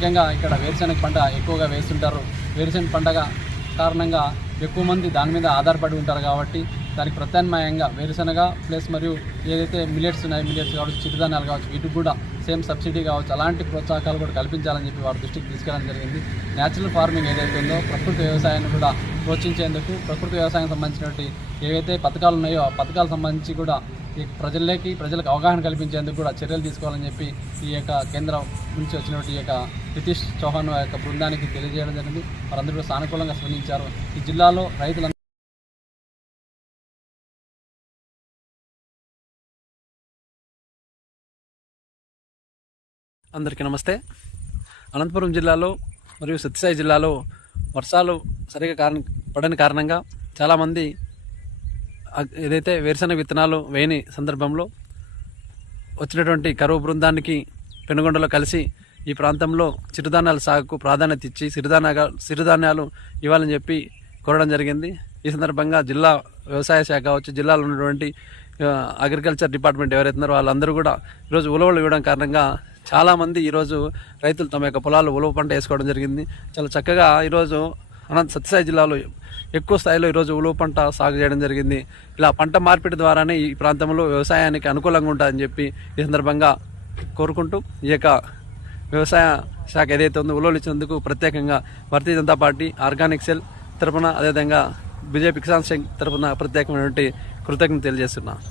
ముఖ్యంగా ఇక్కడ వేరుశెనగ పంట ఎక్కువగా వేస్తుంటారు. వేరుశెనగ పంటగా కారణంగా ఎక్కువ మంది దాని మీద ఆధారపడి ఉంటారు కాబట్టి దానికి ప్రత్యామ్నాయంగా వేరుశెనగ ప్లస్ మరియు ఏదైతే మిల్లెట్స్ ఉన్నాయి మిలియట్స్ కావచ్చు చిరుధాన్యాలు కావచ్చు వీటికి కూడా సేమ్ సబ్సిడీ కావచ్చు అలాంటి ప్రోత్సాహకాలు కూడా కల్పించాలని చెప్పి వారి దృష్టికి తీసుకెళ్ళడం జరిగింది. న్యాచురల్ ఫార్మింగ్ ఏదైతే ఉందో ప్రకృతి వ్యవసాయాన్ని కూడా ప్రోత్సహించేందుకు ప్రకృతి వ్యవసాయం సంబంధించినటువంటి ఏవైతే పథకాలు ఉన్నాయో ఆ పథకాలకు సంబంధించి కూడా ఈ ప్రజల్లోకి ప్రజలకు అవగాహన కల్పించేందుకు కూడా చర్యలు తీసుకోవాలని చెప్పి ఈ యొక్క కేంద్రం నుంచి వచ్చినటువంటి ఈ యొక్క నితీష్ చౌహాన్ యొక్క బృందానికి తెలియజేయడం జరిగింది. వారందరూ కూడా సానుకూలంగా స్పందించారు. ఈ జిల్లాలో రైతులందరూ అందరికీ నమస్తే. అనంతపురం జిల్లాలో మరియు సత్యసాయి జిల్లాలో వర్షాలు సరిగా కారణ పడని కారణంగా చాలామంది ఏదైతే వేరుశనగ విత్తనాలు వేయని సందర్భంలో వచ్చినటువంటి కరువు బృందానికి పెనుగొండలో కలిసి ఈ ప్రాంతంలో చిరుధాన్యాల సాగుకు ప్రాధాన్యత ఇచ్చి సిరిధాన్యాలు సిరిధాన్యాలు ఇవ్వాలని చెప్పి కోరడం జరిగింది. ఈ సందర్భంగా జిల్లా వ్యవసాయ శాఖ వచ్చి జిల్లాలో ఉన్నటువంటి అగ్రికల్చర్ డిపార్ట్మెంట్ ఎవరైతే ఉన్నారో వాళ్ళందరూ కూడా ఈరోజు ఉలవలు ఇవ్వడం కారణంగా చాలామంది ఈరోజు రైతులు తమ యొక్క పొలాలు ఉలవ పంట వేసుకోవడం జరిగింది. చాలా చక్కగా ఈరోజు అనంత సత్యసాయి జిల్లాలో ఎక్కువ స్థాయిలో ఈరోజు ఉలువ పంట సాగు చేయడం జరిగింది. ఇలా పంట మార్పిడి ద్వారానే ఈ ప్రాంతంలో వ్యవసాయానికి అనుకూలంగా ఉంటుందని చెప్పి ఈ సందర్భంగా కోరుకుంటూ ఈ యొక్క వ్యవసాయ శాఖ ఏదైతే ఉందో ఉలవలు ఇచ్చినందుకు ప్రత్యేకంగా భారతీయ జనతా పార్టీ ఆర్గానిక్ సెల్ తరపున అదేవిధంగా బీజేపీ కిసాన్ సింగ్ తరపున ప్రత్యేకమైనటువంటి కృతజ్ఞత తెలియజేస్తున్నాను